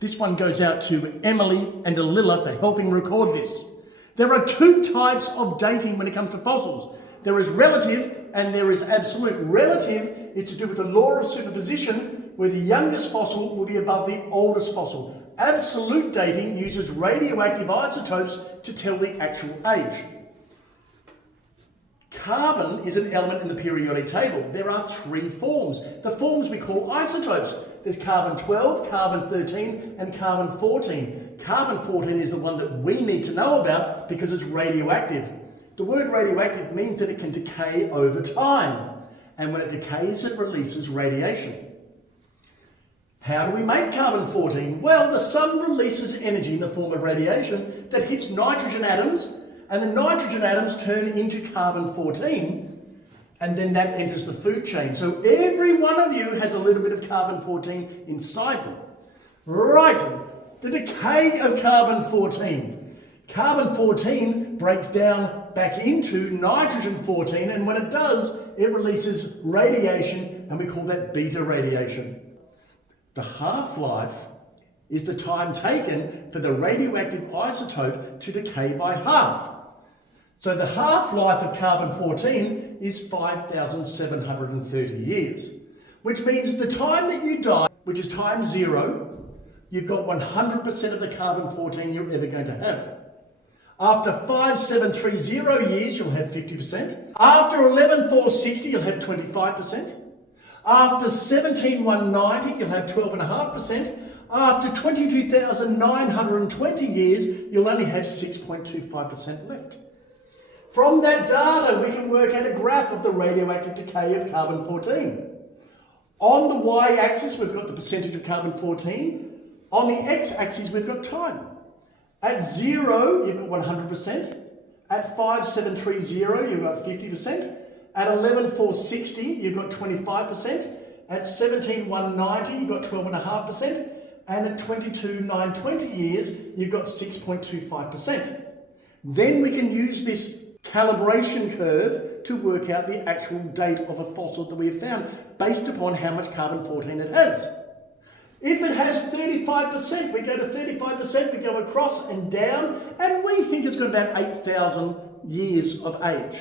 This one goes out to Emily and Alila for helping record this. There are two types of dating when it comes to fossils. There is relative and there is absolute. Relative is to do with the law of superposition, where the youngest fossil will be above the oldest fossil. Absolute dating uses radioactive isotopes to tell the actual age. Carbon is an element in the periodic table. There are three forms. The forms we call isotopes. There's carbon 12, carbon 13, and carbon 14. Carbon 14 is the one that we need to know about because it's radioactive. The word radioactive means that it can decay over time. And when it decays, it releases radiation. How do we make carbon 14? Well, the sun releases energy in the form of radiation that hits nitrogen atoms, and the nitrogen atoms turn into carbon 14, and then that enters the food chain. So every one of you has a little bit of carbon 14 inside them. Right, the decay of carbon 14. Carbon 14 breaks down back into nitrogen 14, and when it does, it releases radiation, and we call that beta radiation. The half-life is the time taken for the radioactive isotope to decay by half. So the half-life of carbon 14 is 5,730 years, which means the time that you die, which is time zero, you've got 100% of the carbon 14 you're ever going to have. After 5,730 years, you'll have 50%. After 11,460, you'll have 25%. After 17,190, you'll have 12.5%. After 22,920 years, you'll only have 6.25% left. From that data, we can work out a graph of the radioactive decay of carbon 14. On the y-axis, we've got the percentage of carbon 14. On the x-axis, we've got time. At 0, you've got 100%. At 5,730, you've got 50%. At 11,460, you've got 25%. At 17,190, you've got 12.5%. And at 22,920 years, you've got 6.25%. Then we can use this calibration curve to work out the actual date of a fossil that we have found based upon how much carbon 14 it has. If it has 35%, we go to 35%, we go across and down, and we think it's got about 8,000 years of age.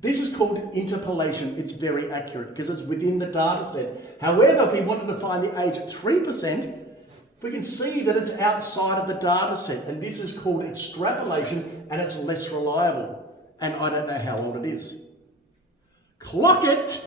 This is called interpolation. It's very accurate because it's within the data set. However, if we wanted to find the age at 3%, we can see that it's outside of the data set, and this is called extrapolation, and it's less reliable. And I don't know how old it is. Clock it!